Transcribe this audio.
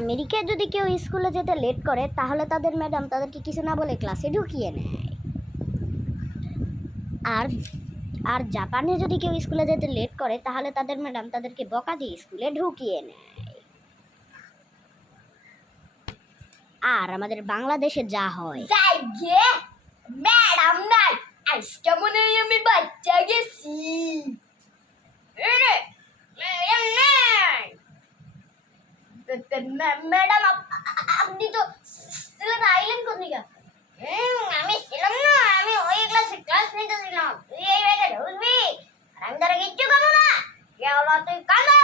আমেরিকায় যদি কেউ স্কুলে যেতে লেট করে তাহলে তাদের ম্যাডাম তাদেরকে কিছু না বলে ক্লাসে ঢুকিয়ে নেয়। আর আর জাপানে যদি কেউ স্কুলে যেতে লেট করে তাহলে তাদের ম্যাডাম তাদেরকে বকা দিয়ে স্কুলে ঢুকিয়ে নেয়। আর আমাদের বাংলাদেশে যা হয়, যাই গে ম্যাডাম নাই, আজকে মনে হয় আমি বাচ্চা গেছি। ম্যাডাম আপনি তো ছিলেন, আইলেন কোন দিকে? আমি ছিলাম না, আমি ওই ক্লাসে ক্লাস নিতেছিলাম। তুই এই ব্যাগে ঢুকবি আর আমি তোরা কিচ্ছু করবো না। কে হলো তুই কাঁদা?